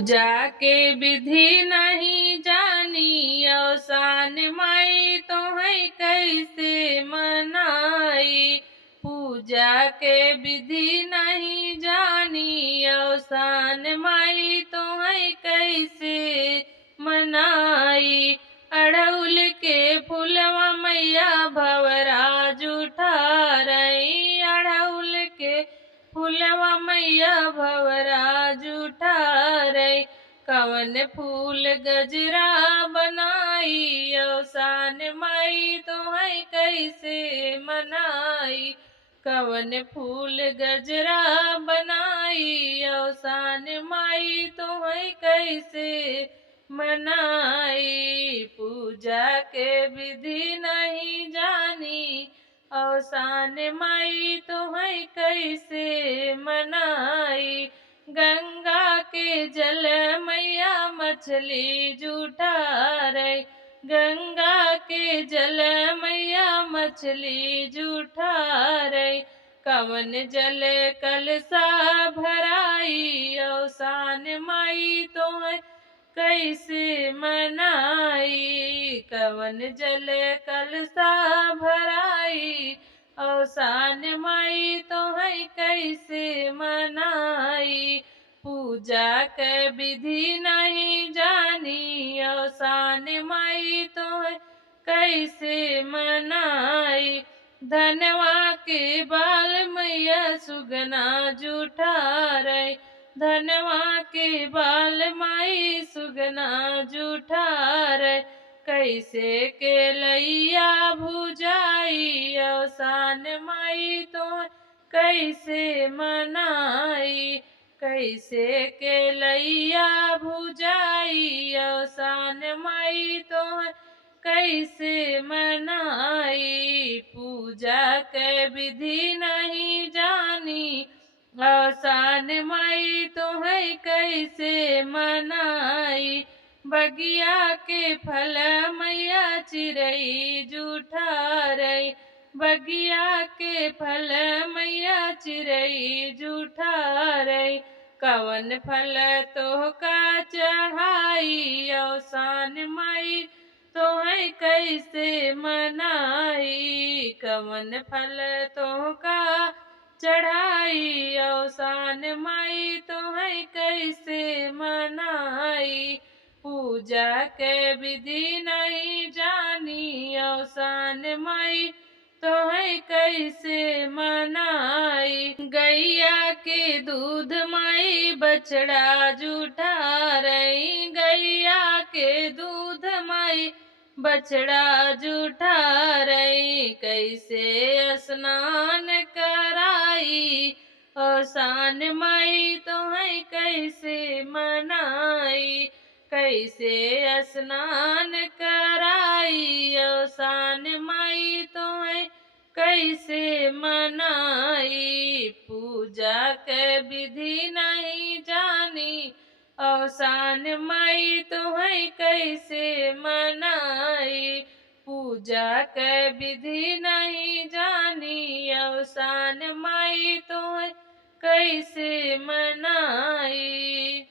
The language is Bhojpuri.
पूजा के विधि नहीं जानी, अवसान माई तोहै कैसे मनाई। पूजा के विधि नहीं जानी, अवसान माई तोहै कैसे मनाई। अड़हुल के फूलवा मैया भवरा जुठारई, अड़हुल के फूलवा मैया भवरा जुठारई। कवन फूल गजरा बनाई, अवसान माई तोहै कैसे मनाई। कवन फूल गजरा बनाई, अवसान माई तोहै कैसे मनाई। पूजा के विधि नहीं जानी, अवसान माई तोहै कैसे मनाई। गंगा के जल मैया मछली जुठारई, गंगा के जल मैया मछली जुठारई। कवन जल कलसा भराई, अवसान माई तोहै कैसे मनाई। कवन जल कलसा भराई, अवसान माई तोहै कैसे मनाई। पूजा के विधि नहीं जानी, अवसान माई तोहै कैसे मनाई। धनवा के बाल मैया सुगना जुठारई, धनवा के बाल माई सुगना जुठारई। कैसे के लैया भुजाई, अवसान माई तोहै कैसे मनाई। कैसे के लैया भुजाई, अवसान माई तोहै कैसे मनाई। पूजा के विधि नहीं जानी, अवसान माई तोहै कैसे मनाई। बगिया के फल मैया चिरई जुठारई, बगिया के फल मैया चिरई जुठारई। कवन फल तोहका चढ़ाई, अवसान माई तोहै कैसे मनाई। कवन फल तोहका चढ़ाई, अवसान माई तोहै कैसे मनाई। पूजा के विधि नहीं जानी, अवसान माई तोहै कैसे मनाई। गैया के दूध माई बछड़ा जुठारई, गैया के दूध माई बछड़ा जुठारई। कैसे स्नान कराई, अवसान माई तोहै कैसे मनाई। कैसे स्नान कराई, अवसान माई तोहै कैसे मनाई। पूजा के विधि नहीं जानी, अवसान माई तोहै कैसे मनाई। पूजा के विधि नहीं जानी, अवसान माई तोहै कैसे मनाई।